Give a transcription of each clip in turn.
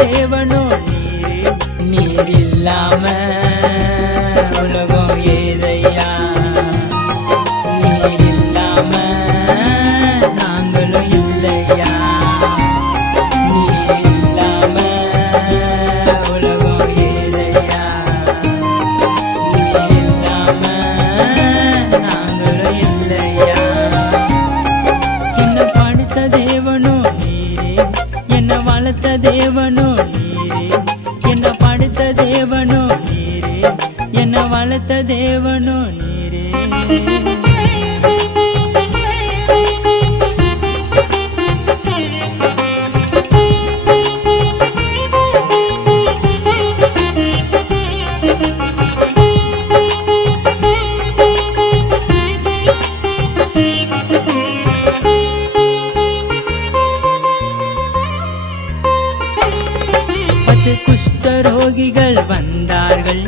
தேவனும் நீரே. நீர் இல்லாம உலகம் ஏதையா, நீர் இல்லாம நாங்களும் இல்லையா. நீர் இல்லாம உலகம் ஏதையா, நீர் இல்லாம நாங்களும் இல்லையா. என்ன படைத்த தேவனும் நீரே, என்ன வளர்த்த தேவனும் நீரே. என்ன படைத்த தேவனும் நீரே, என்ன வளர்த்த தேவனும் நீரே. குஷ்டரோகிகள் வந்தார்கள்,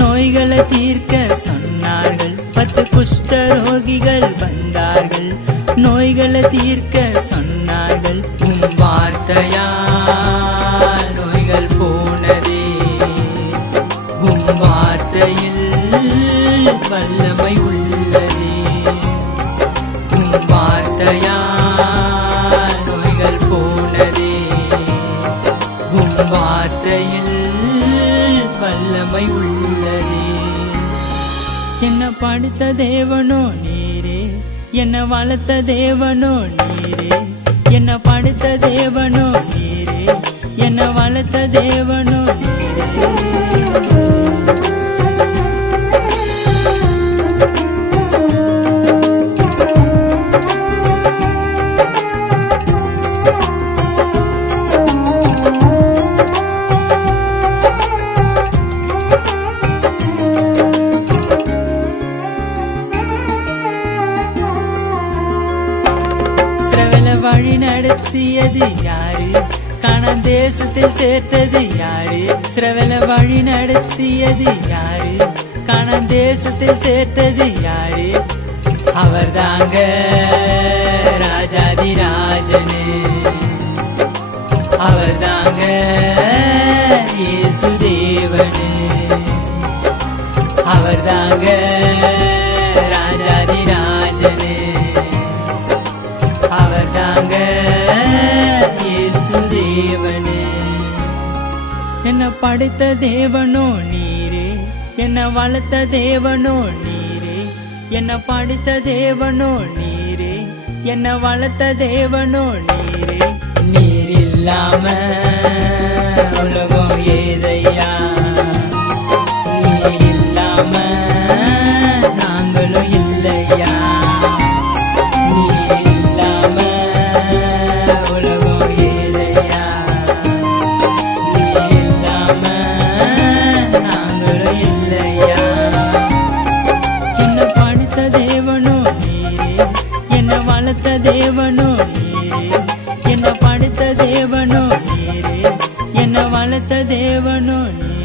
நோய்களை தீர்க்க சொன்னார்கள். 10 குஷ்டரோகிகள் வந்தார்கள், நோய்களை தீர்க்க சொன்னார்கள். உம் வார்த்தையால் நோய்கள் போனதே, உம் வார்த்தையில் வல்லமை உள்ளதே. உம் வார்த்தையால் நோய்கள் போனதே, உம் வார்த்தையில் வல்லமை உள்ளதே. என்ன படைத்த தேவனோ நீரே, என்ன வளர்த்த தேவனோ நீரே. என்ன படைத்த தேவனோ நீரே, என்ன வளர்த்த தேவனோ நீரே. வழி நடத்தியது யாரு, கானான் தேசத்தில் சேர்த்தது யாரு. இஸ்ரவேல வழி நடத்தியது யாரு, கானான் தேசத்தில் சேர்த்தது யாரு. அவர் தாங்க ராஜாதி ராஜனு, அவர் தாங்க இயேசு தேவனு, அவர் தாங்க ராஜாதி ராஜனு, அவர் தாங்க இயேசு தேவனே. என்ன படைத்த தேவனோ நீரே, என்ன வளர்த்த தேவனோ நீரே. என்ன படைத்த தேவனோ நீரே, என்ன வளர்த்த தேவனோ நீரே. நீர் இல்லாம உலகம் ஏதையா, நீர் இல்லாம நாங்களும் இல்லையா. தேவனோ நீரே, என்ன படைத்த தேவனோ நீரே, என்ன வளர்த்த தேவனோ நீரே.